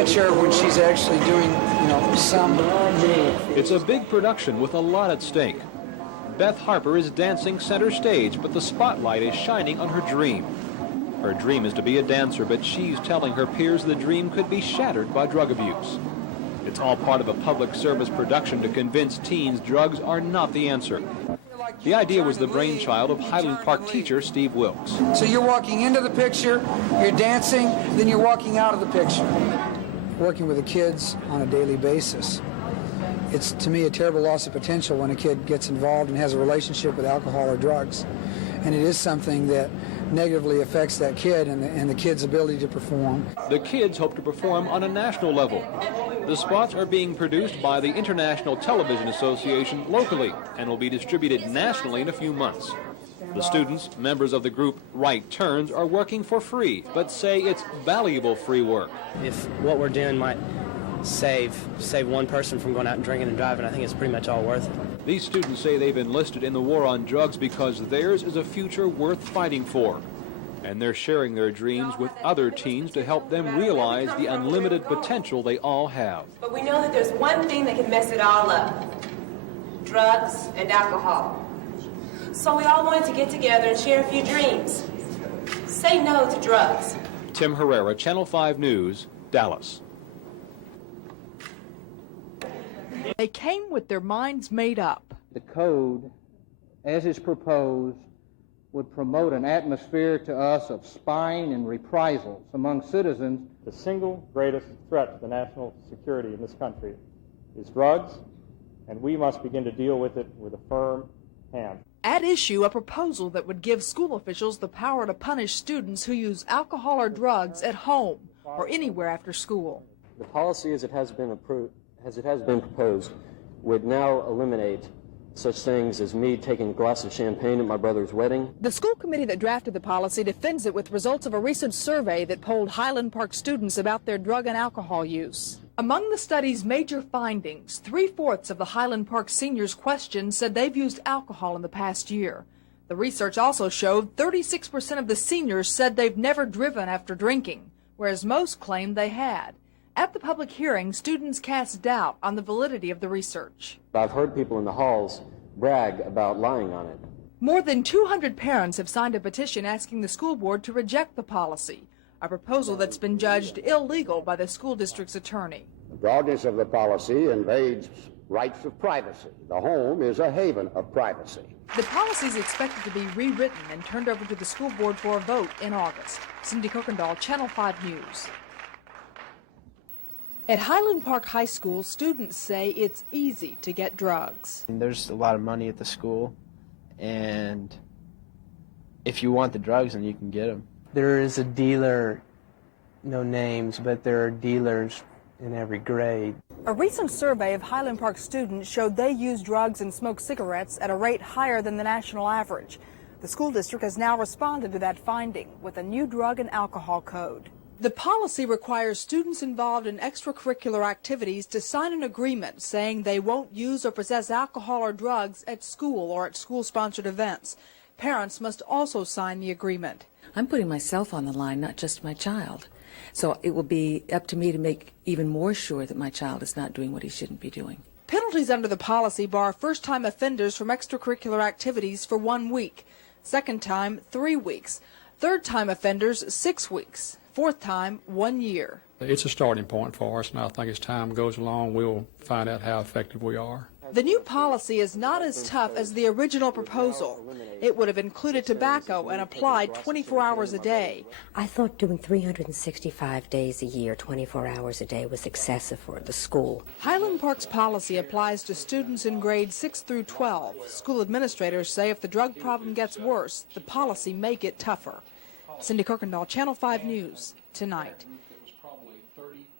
picture when she's actually doing, some. It's a big production with a lot at stake. Beth Harper is dancing center stage, but the spotlight is shining on her dream. Her dream is to be a dancer, but she's telling her peers the dream could be shattered by drug abuse. It's all part of a public service production to convince teens drugs are not the answer. The idea was the brainchild of Highland Park teacher Steve Wilkes. So you're walking into the picture, you're dancing, then you're walking out of the picture. Working with the kids on a daily basis. It's, to me, a terrible loss of potential when a kid gets involved and has a relationship with alcohol or drugs. And it is something that negatively affects that kid and the kid's ability to perform. The kids hope to perform on a national level. The spots are being produced by the International Television Association locally and will be distributed nationally in a few months. The students, members of the group Right Turns, are working for free, but say it's valuable free work. If what we're doing might save one person from going out and drinking and driving, I think it's pretty much all worth it. These students say they've enlisted in the war on drugs because theirs is a future worth fighting for. And they're sharing their dreams with other teens to help them realize the unlimited potential they all have. But we know that there's one thing that can mess it all up: drugs and alcohol. So we all wanted to get together and share a few dreams. Say no to drugs. Tim Herrera, Channel 5 News, Dallas. They came with their minds made up. The code, as is proposed, would promote an atmosphere to us of spying and reprisals among citizens. The single greatest threat to the national security in this country is drugs, and we must begin to deal with it with a firm hand. At issue, a proposal that would give school officials the power to punish students who use alcohol or drugs at home or anywhere after school. The policy as it has been proposed would now eliminate such things as me taking a glass of champagne at my brother's wedding. The school committee that drafted the policy defends it with results of a recent survey that polled Highland Park students about their drug and alcohol use. Among the study's major findings, 3/4 of the Highland Park seniors questioned said they've used alcohol in the past year. The research also showed 36% of the seniors said they've never driven after drinking, whereas most claimed they had. At the public hearing, students cast doubt on the validity of the research. I've heard people in the halls brag about lying on it. More than 200 parents have signed a petition asking the school board to reject the policy, a proposal that's been judged illegal by the school district's attorney. The broadness of the policy invades rights of privacy. The home is a haven of privacy. The policy is expected to be rewritten and turned over to the school board for a vote in August. Cindy Kuykendall, Channel 5 News. At Highland Park High School, students say it's easy to get drugs. There's a lot of money at the school, and if you want the drugs, then you can get them. There is a dealer, no names, but there are dealers in every grade. A recent survey of Highland Park students showed they use drugs and smoke cigarettes at a rate higher than the national average. The school district has now responded to that finding with a new drug and alcohol code. The policy requires students involved in extracurricular activities to sign an agreement saying they won't use or possess alcohol or drugs at school or at school-sponsored events. Parents must also sign the agreement. I'm putting myself on the line, not just my child. So it will be up to me to make even more sure that my child is not doing what he shouldn't be doing. Penalties under the policy bar first-time offenders from extracurricular activities for 1 week. Second time, 3 weeks. Third-time offenders, 6 weeks. Fourth time, 1 year. It's a starting point for us, and I think as time goes along, we'll find out how effective we are. The new policy is not as tough as the original proposal. It would have included tobacco and applied 24 hours a day. I thought doing 365 days a year, 24 hours a day, was excessive for the school. Highland Park's policy applies to students in grades 6 through 12. School administrators say if the drug problem gets worse, the policy may get tougher. Cindy Kuykendall, Channel 5 News, tonight.